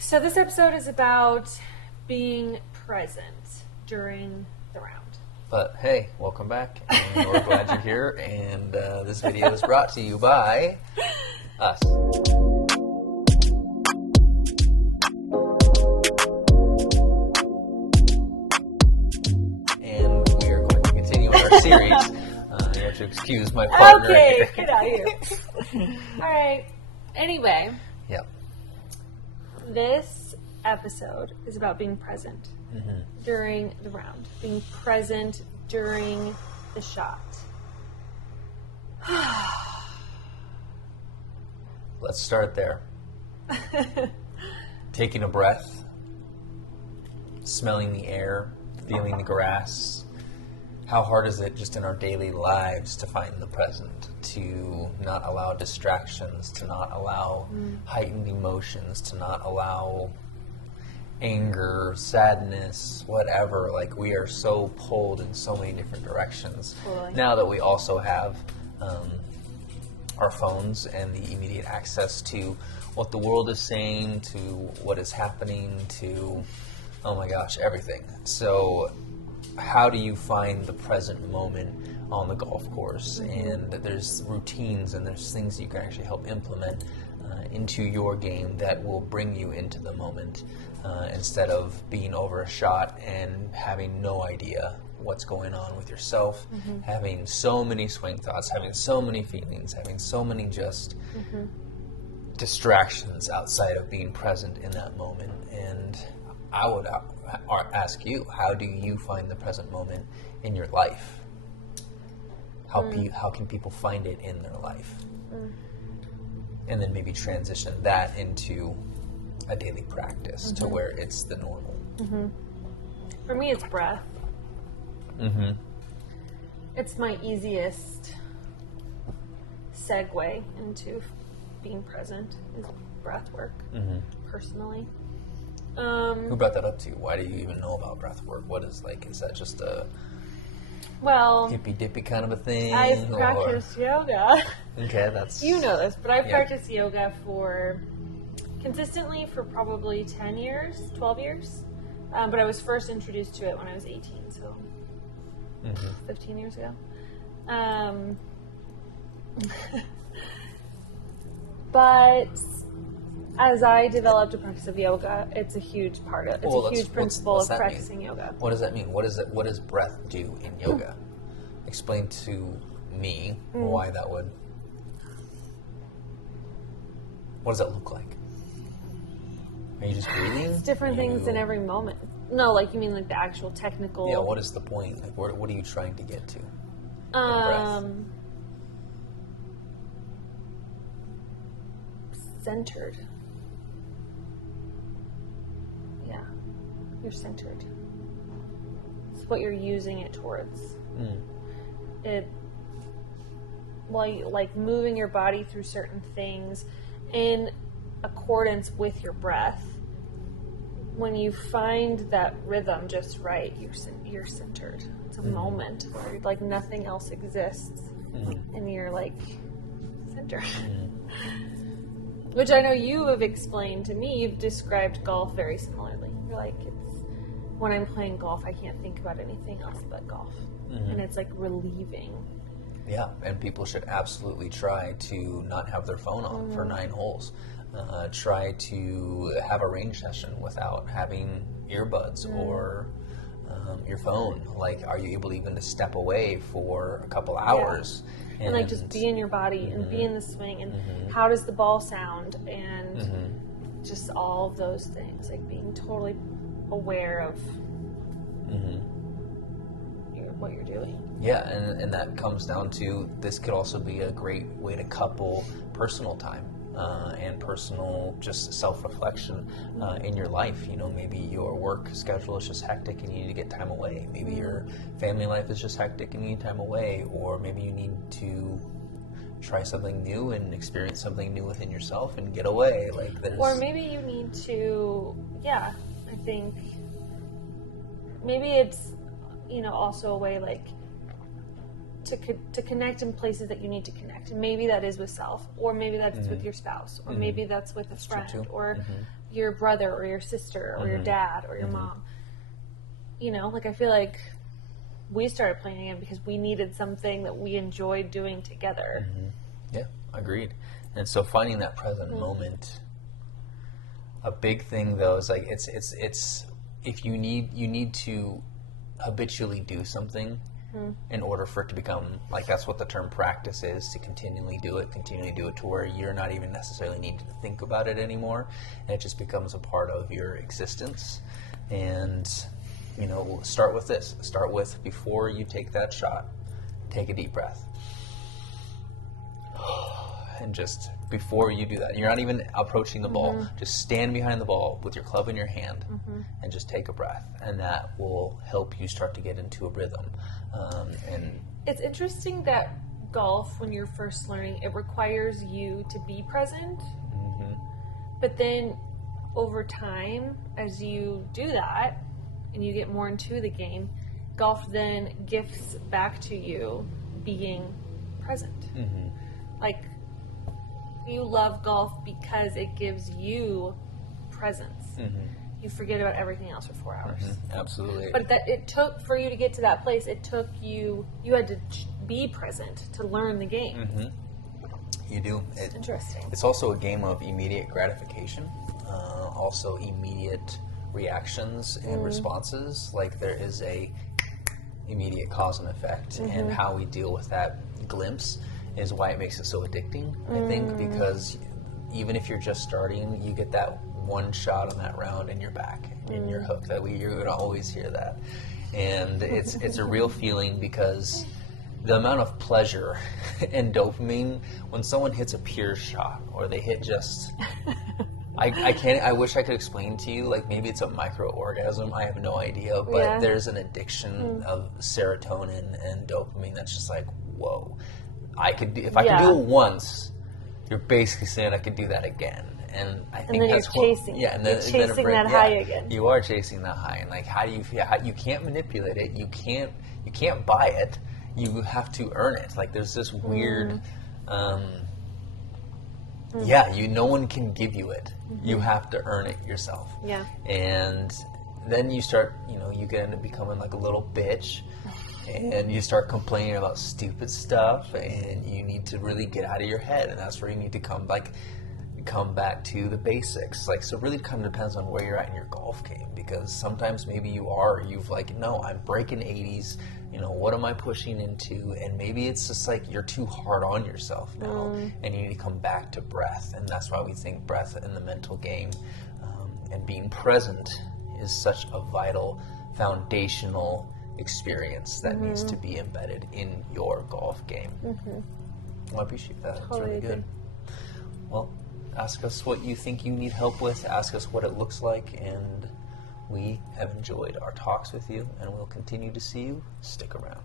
So this episode is about being present during the round. But hey, welcome back, and we're glad you're here, and this video is brought to you by us. And we are going to continue our series. You have to excuse my partner. Okay, get out of here. All right. Anyway. Yep. This episode is about being present during the round, being present during the shot. Let's start there. Taking a breath, smelling the air, feeling the grass. How hard is it just in our daily lives to find the present, to not allow distractions, to not allow heightened emotions, to not allow anger, sadness, whatever. Like, we are so pulled in so many different directions. Totally. Now that we also have our phones and the immediate access to what the world is saying, to what is happening, to, oh my gosh, everything. So how do you find the present moment on the golf course? And there's routines and there's things that you can actually help implement into your game that will bring you into the moment instead of being over a shot and having no idea what's going on with yourself, having so many swing thoughts, having so many feelings, having so many just distractions outside of being present in that moment. And I would ask you, how do you find the present moment in your life? How can people find it in their life? And then maybe transition that into a daily practice to where it's the normal. For me, it's breath. It's my easiest segue into being present is breath work, personally. Who brought that up to you? Why do you even know about breath work? What is, like, is that just a hippy-dippy kind of a thing? I've practiced yoga. Okay, that's... You know this, but I've practiced yoga consistently for probably 10 years, 12 years. But I was first introduced to it when I was 18, so 15 years ago. But as I developed a practice of yoga, it's a huge part of it. It's a huge principle of practicing yoga. What does that mean? What does breath do in yoga? Explain to me why that would... What does that look like? Are you just breathing? It's different things in every moment. No, like, you mean like the actual technical... Yeah, what is the point? Like, what are you trying to get to? Centered. Yeah, you're centered. It's what you're using it towards. Like moving your body through certain things in accordance with your breath. When you find that rhythm just right, you're centered. It's a moment where like nothing else exists, and you're like centered. Which I know you have explained to me. You've described golf very similarly. You're like, when I'm playing golf, I can't think about anything else but golf. And it's like relieving. Yeah, and people should absolutely try to not have their phone on for 9 holes. Try to have a range session without having earbuds or your phone. Like, are you able even to step away for a couple hours? And like just be in your body and be in the swing and how does the ball sound and just all of those things, like being totally aware of what you're doing. Yeah, and that comes down to, this could also be a great way to couple personal time and personal just self-reflection in your life. You know, maybe your work schedule is just hectic and you need to get time away. Maybe your family life is just hectic and you need time away. Or maybe you need to try something new and experience something new within yourself and get away. Like, there's... Or maybe you need to, I think maybe it's, also a way like to connect in places that you need to connect. And maybe that is with self, or maybe that's with your spouse, or maybe that's with a friend, or your brother or your sister or your dad or your mom. You know, like I feel like we started playing again because we needed something that we enjoyed doing together. Yeah, agreed. And so finding that present moment, a big thing though is like it's if you need to habitually do something in order for it to become, like, that's what the term practice is, to continually do it to where you're not even necessarily needing to think about it anymore, and it just becomes a part of your existence. And you know, start with this. Start with, before you take that shot, take a deep breath. And just before you do that, you're not even approaching the ball. Just stand behind the ball with your club in your hand and just take a breath. And that will help you start to get into a rhythm. And it's interesting that golf, when you're first learning, it requires you to be present. But then over time, as you do that and you get more into the game, golf then gifts back to you being present. Like, you love golf because it gives you presence. You forget about everything else for 4 hours. Absolutely. But that it took, for you to get to that place, it took you had to be present to learn the game. You do. It's interesting. It's also a game of immediate gratification, also immediate reactions and responses. Like, there is a immediate cause and effect, and how we deal with that glimpse is why it makes it so addicting, I think, because even if you're just starting, you get that one shot on that round and you're back and you're hooked. You're going to always hear that. And it's a real feeling, because the amount of pleasure and dopamine when someone hits a pure shot, or they hit just... I wish I could explain to you, like, maybe it's a micro orgasm, I have no idea, but there's an addiction of serotonin and dopamine that's just like, whoa. If I could do it once, you're basically saying I could do that again. And I think then that's you're chasing it. And then, you're chasing that high again. You are chasing that high, and like, how do you feel? You can't manipulate it. You can't buy it. You have to earn it. Like, there's this weird, no one can give you it. You have to earn it yourself. Yeah. And then you start, you get into becoming like a little bitch. And you start complaining about stupid stuff, and you need to really get out of your head, and that's where you need to come back to the basics. Like, so it really kind of depends on where you're at in your golf game, because sometimes maybe you've like, no, I'm breaking 80s, what am I pushing into? And maybe it's just like you're too hard on yourself now, and you need to come back to breath. And that's why we think breath in the mental game and being present is such a vital, foundational experience that needs to be embedded in your golf game. Well, I appreciate that. It's really good. Well, ask us what you think you need help with. Ask us what it looks like, and we have enjoyed our talks with you, and we'll continue to see you. Stick around.